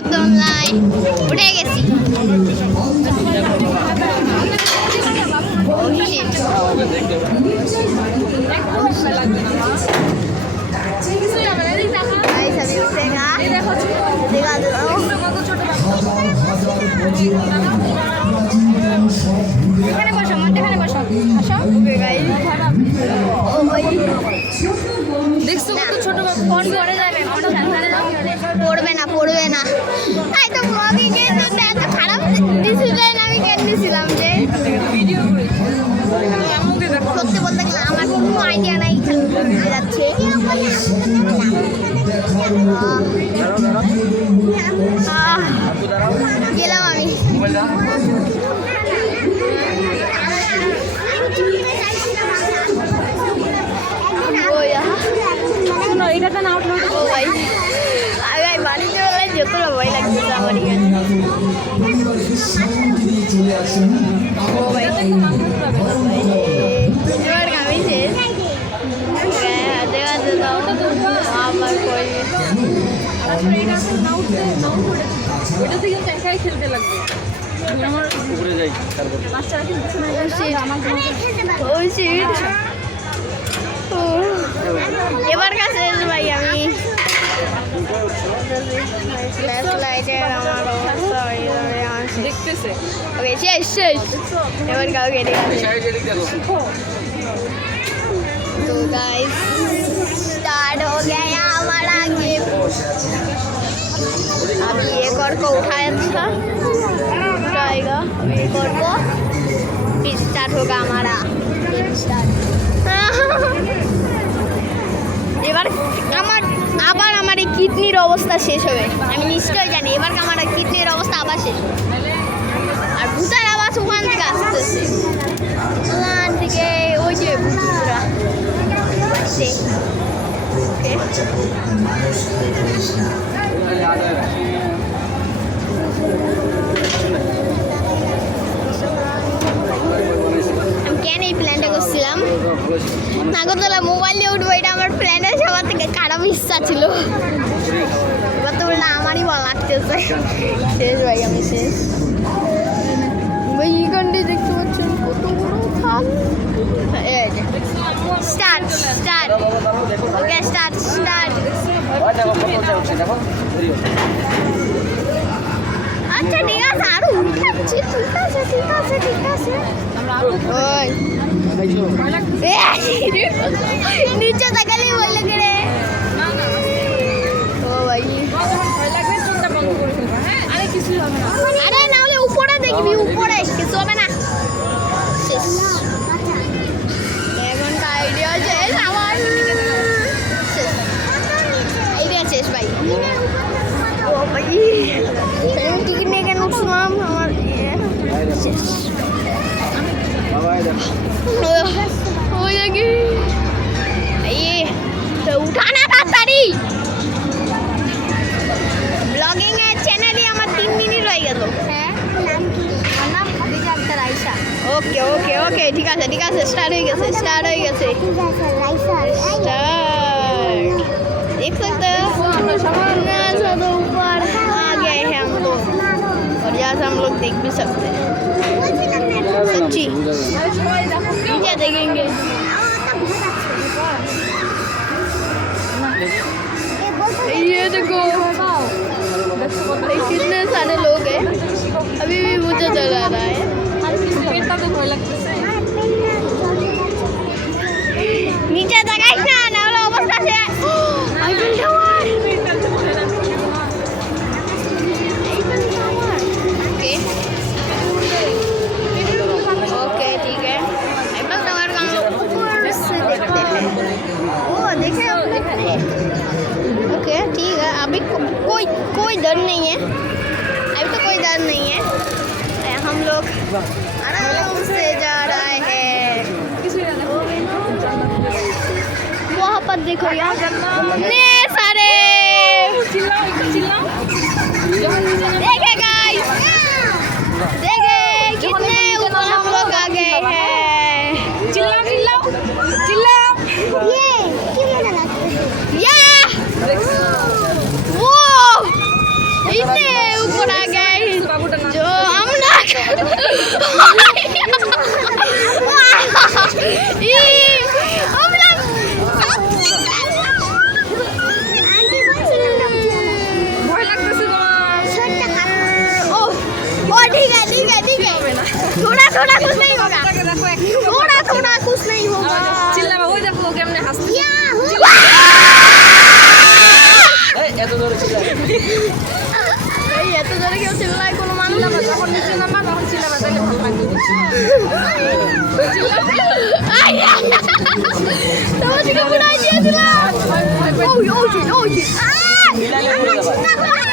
নাগরদোলনায় উঠে গেছি। দেখছো কত ছোট ফোন করে যাবে পড়বে না পড়বে না। তাই তো ব্লগিংয়ে তো এত খারাপ ডিসিশন আমি কেন নিয়েছিলাম যে সত্যি বলতে গেলে আমার কোনো আইডিয়া নাই খেলতে যাচ্ছে। গেলাম আমি। এটাতে না উঠলো ও ভাই আগে বাড়িতে বেলায় যতটা ভয় লাগছে আমার ও ভাই এবার আমি শেষ হাতে হাতে দাও আমার কই ওটা থেকে একাই খেলতে লাগবে। আমার উপরে যাই তারপর বাচ্চারা খেলতেছে না এবার কাছে ভাই আমি দেখতেছে ওকে শেষ শেষ এবার কাউকে तो गाइस स्टार्ट हो गया हमारा गेम। अभी एक और को उठाया था उठाएगा एक और को फिर स्टार्ट होगा हमारा गेम स्टार्ट। এবার আমার আবার আমার এই কিডনির অবস্থা শেষ হবে আমি নিশ্চয়ই জানি। এবার আমার কিডনির অবস্থা আবার শেষ হবে আর ভূতের আওয়াজ ওখান থেকে আসতেছে ওখান থেকে ওই যে ভূতরা আমি কেন এই প্ল্যানটা করছিলাম নাগরদোলা মোবাইল দিয়ে উঠবো এটা আমার প্ল্যানের সবার থেকে খারাপ ইচ্ছা ছিল। এবার তো বললাম আমারই ভালো লাগতেছে। শেষ ভাই আমি শেষ ভাই এইখানটাই দেখতে পাচ্ছেন কত বড় খাল। Start start okay start start আচ্ছা ঠিক আছে আরো উঠাচ্ছি ঠিক আছে ঠিক আছে ঠিক আছে ওই নিচে তাকালেই ভয় লাগে রে। ও ভাই ভয় লাগবে চোখটা বন্ধ করে ফেলবে। হ্যাঁ আরে কিছুই হবে না। আরে না হলে উপরে দেখবি উপরে কিছু হবে না। এখন আইডিয়া শেষ আমার আইডিয়া শেষ ভাই। ও ভাই আমি টিকিট নিয়ে কেন উঠলাম আমার শেষ ওই দেখি উঠানা তাড়াতাড়ি ব্লগিং এর চ্যানেলে আমার 3 মিনিট হয়ে গেল। হ্যাঁ নাম কি নাম আবিজাক্তার আয়েশা। ওকে ওকে ওকে ঠিক আছে স্টার্ট হয়ে গেছে স্টার্ট হয়ে গেছে स्टार्ट देख सकते हो सामने से तो ऊपर आ गए हैं हम लोग और यहाँ से हम लोग देख भी सकते हैं सच्ची नीचे देखेंगे। ये देखो कितने सारे लोग हैं अभी भी मुझे चला रहा है। नीचे देखाइस ना नाহলে অবস্থা সে আইফেল টাওয়ার ओके ठीक है आईफल टावर का हम लोग ऊपर से देखते हैं। ओ देखे आपने ओके ठीक है अभी कोई डर नहीं है अभी तो कोई डर नहीं है। हम लोग आराम से जा रहे हैं। वहाँ पर देखो यार कितने सारे देखे गाइस देखे कितने ऊपर हम लोग आ गए हैं। चिल्लाओ ये वो किसने ऊपर आ गए बाबूटा ना जो हम ना ভয় লাগতেছে তোমার ठीक है ठीक है ठीक है थोड़ा थोड़ा कुछ नहीं होगा তাকে দেখো একটু थोड़ा थोड़ा कुछ नहीं होगा চিল্লাবা ওই দেখো ও কেমনে হাসছে এত জোরে চিল্লায় এই এত জোরে কেউ চিল্লায় কোনো মানুষ চিল্লাবা যখন নিচে নামবা তখন চিল্লাবা তাহলে ভালো লাগবে তোমার থেকে পুরাই দিয়েছিলাম ওই ওই ওই মিলালে পড়ে যাবে